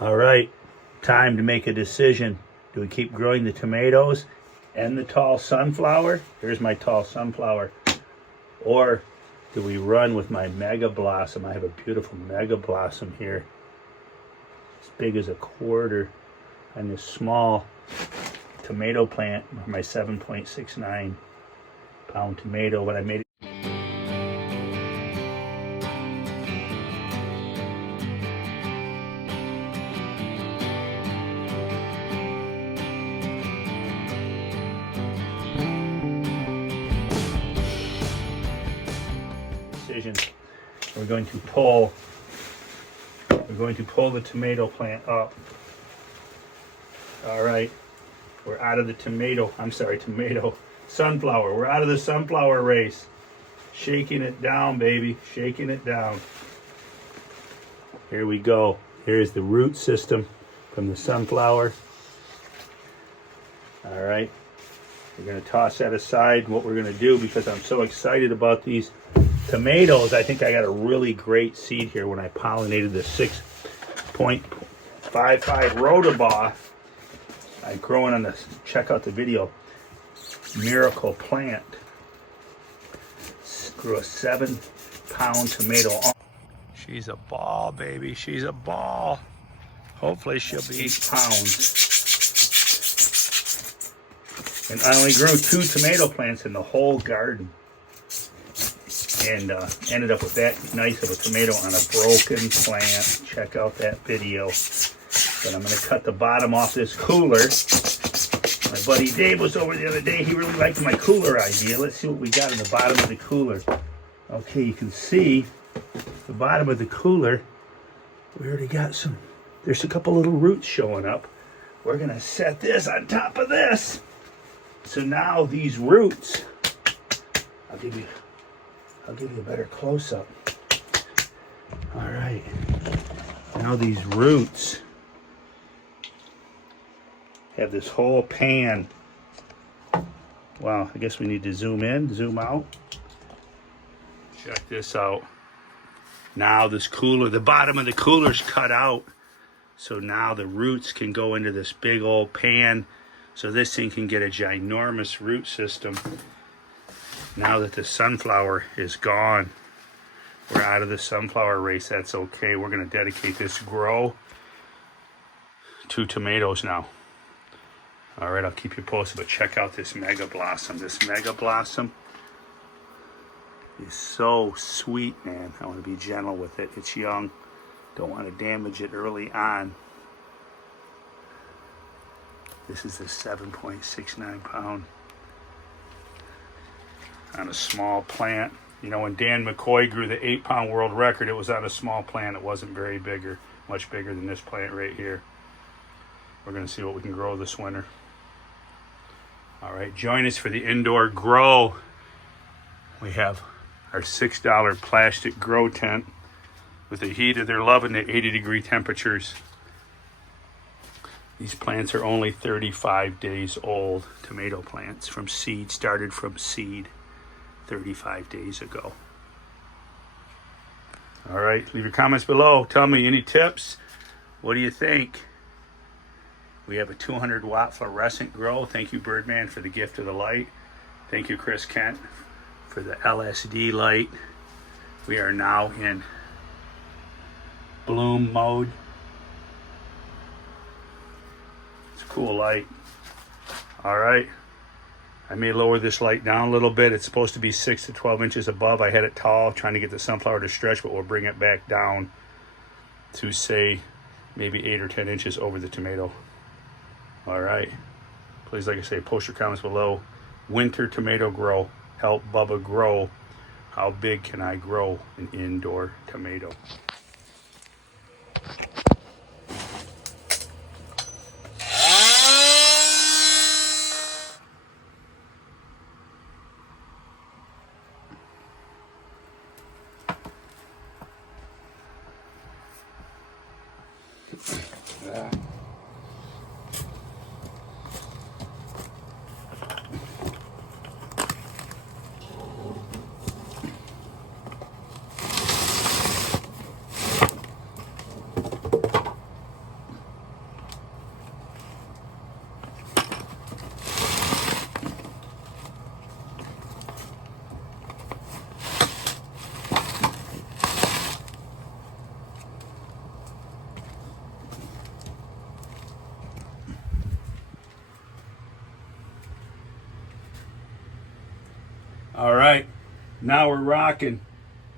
All right, time to make a decision. Do we keep growing the tomatoes and the tall sunflower? Here's my tall sunflower. Or do we run with my mega blossom? I have a beautiful mega blossom here. As big as a quarter. And this small tomato plant, my 7.69 pound tomato, but I made it. We're going to pull the tomato plant up. All right, we're out of the sunflower. We're out of the sunflower race. Shaking it down, baby, shaking it down. Here we go. Here's the root system from the sunflower. All right, we're gonna toss that aside. What we're gonna do, because I'm so excited about these tomatoes, I think I got a really great seed here when I pollinated the 6.55 Rotabaugh. I'm growing on this, check out the video, Miracle Plant. Grew a 7-pound tomato. She's a ball, baby, she's a ball. Hopefully she'll be 8 pounds. And I only grew 2 tomato plants in the whole garden. And ended up with that nice of a tomato on a broken plant. Check out that video. But I'm going to cut the bottom off this cooler. My buddy Dave was over the other day. He really liked my cooler idea. Let's see what we got in the bottom of the cooler. Okay, you can see the bottom of the cooler. We already got some. There's a couple little roots showing up. We're going to set this on top of this. So now these roots, I'll give you a better close-up. All right. Now these roots have this whole pan. Wow, I guess we need to zoom in, zoom out. Check this out. Now this cooler, the bottom of the cooler's cut out. So now the roots can go into this big old pan. So this thing can get a ginormous root system. Now that the sunflower is gone, we're out of the sunflower race. That's okay. We're going to dedicate this grow to tomatoes now. All right, I'll keep you posted, but check out this mega blossom. This mega blossom is so sweet, man. I want to be gentle with it. It's young. Don't want to damage it early on. This is the 7.69 pound. On a small plant. You know, when Dan McCoy grew the 8-pound world record, it was on a small plant. It wasn't very bigger, much bigger than this plant right here. We're going to see what we can grow this winter. All right, join us for the indoor grow. We have our $6 plastic grow tent with the heater. They're loving the 80-degree temperatures. These plants are only 35 days old, tomato plants from seed, started from seed 35 days ago. All right, leave your comments below. Tell me any tips. What do you think? We have a 200-watt fluorescent grow. Thank you, Birdman, for the gift of the light. Thank you, Chris Kent, for the LSD light. We are now in bloom mode. It's a cool light. All right. I may lower this light down a little bit. It's supposed to be 6 to 12 inches above. I had it tall, trying to get the sunflower to stretch, but we'll bring it back down to, say, maybe 8 or 10 inches over the tomato. All right. Please, like I say, post your comments below. Winter tomato grow. Help Bubba grow. How big can I grow an indoor tomato? All right, now we're rocking.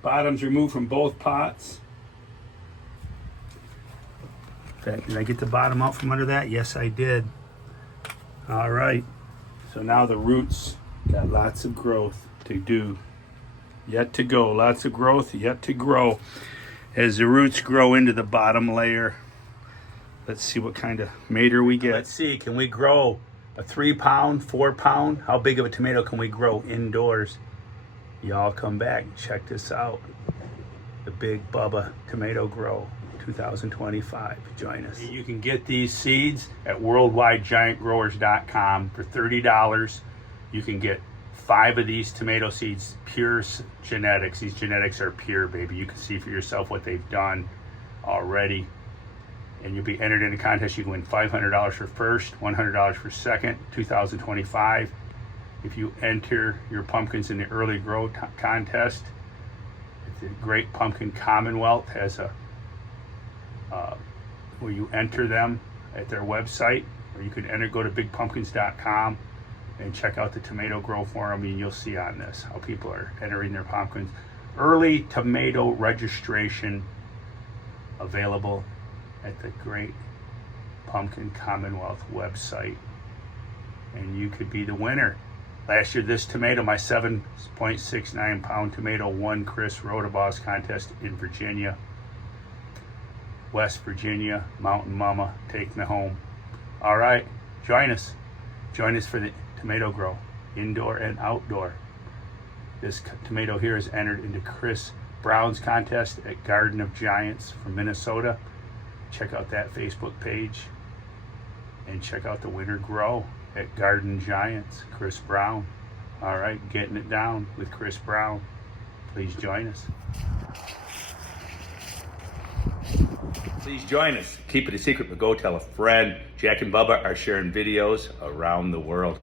Bottoms removed from both pots. Did I get the bottom out from under that? Yes, I did. All right, so now the roots got lots of growth to do. Yet to go, lots of growth yet to grow. As the roots grow into the bottom layer, let's see what kind of tomato we get. Let's see, can we grow a 3 pound, 4 pound? How big of a tomato can we grow indoors? Y'all come back and check this out. The Big Bubba Tomato Grow 2025. Join us. You can get these seeds at worldwidegiantgrowers.com for $30. You can get 5 of these tomato seeds, pure genetics. These genetics are pure, baby. You can see for yourself what they've done already. And you'll be entered in a contest. You can win $500 for first, $100 for second, 2025. If you enter your pumpkins in the early grow contest, the Great Pumpkin Commonwealth has a where you enter them at their website, or you can go to bigpumpkins.com and check out the Tomato Grow Forum, and you'll see on this how people are entering their pumpkins. Early tomato registration available at the Great Pumpkin Commonwealth website, and you could be the winner. Last year, this tomato, my 7.69 pound tomato, won Chris Rodaboss contest in Virginia, West Virginia. Mountain Mama, take me home. All right, join us. Join us for the Tomato Grow, indoor and outdoor. This tomato here is entered into Chris Brown's contest at Garden of Giants from Minnesota. Check out that Facebook page and check out the winter grow at Garden Giants, Chris Brown. All right, getting it down with Chris Brown. Please join us. Please join us. Keep it a secret, but go tell a friend. Jack and Bubba are sharing videos around the world.